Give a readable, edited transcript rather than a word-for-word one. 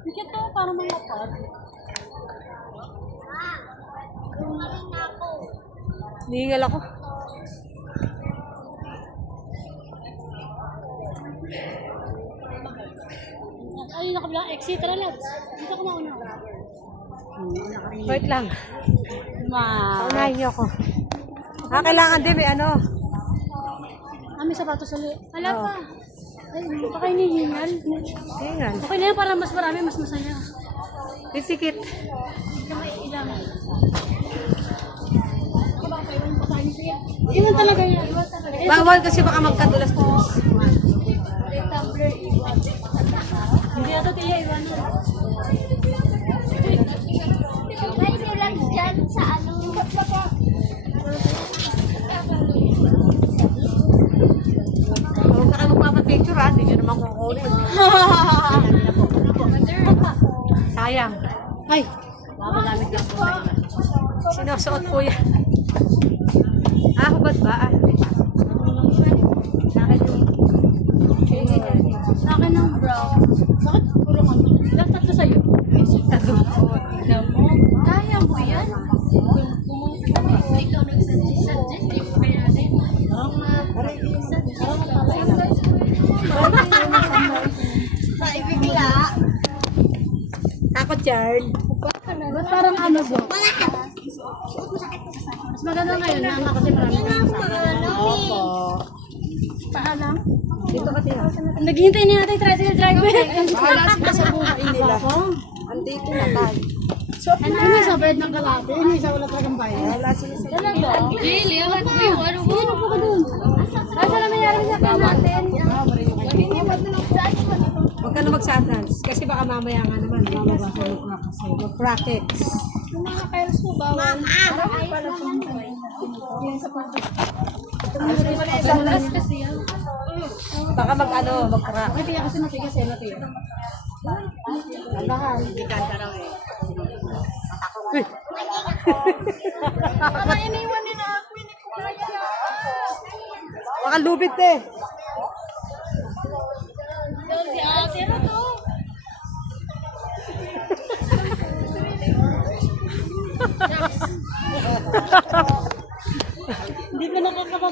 Dikit to, parang mga pod. Ningal ako. Ay, nakabilang exit. Tara, lads. Dito ko mauna. Wait lang. Ma. Paunahin niyo ako. Kailangan din may ano. May sapatos sa li. Wala Oo. pa. Ay, baka hinihingal. Hingal. Okay na yan, para mas marami, mas masaya. Titikit. Ilang. Iwan talaga yan. Iwan talaga. Bawal kasi baka magkadulas-dulas. Hindi na ito, tiya. Iwan na. Ay, nilang dyan sa ano. Huwag na kayo magpapapicture ha. Hindi nyo naman kukunin. Sayang. Ay. Magamit lang po sa iba. Sinusuot po yan. Hubad ba? Sa akin yung... Sa akin ng brown. Bakit kulungan? Ilang tatlo sa'yo? Tatlo. Alam mo, kaya mo yan. Ikaw nagsuggest, di mo kaya din. Maibigla. Takot yan. Ba't parang ano ba? Mas maganda ngayon na kasi marami kang kasama. Opo. Paalam. Dito kasi ha. Naghihintay niya natin yung tricycle driver. Bahala sila sa buhay nila. Andito na tayo. Ano yung isa bread ng kalate? Yung isa wala talagang bayan. Bahala sila sa Talaga? Jilly, ano po yung ano po? Sino po ka dun? Ay, saan naman nangyari sa akin natin? Huwag ka na mag-sandals. Kasi baka mamaya nga naman. Mamabasa mo ka kasi. Mag-brackets. Yung mga kairos mo bawal. Madalas kasi yan. Baka mag-ano, mag-crack. Ay, kaya kasi matigas eh, matigas. Alahan. Baka iniwan nila ako, hindi ko kaya. Baka lubit eh. Si ate na to.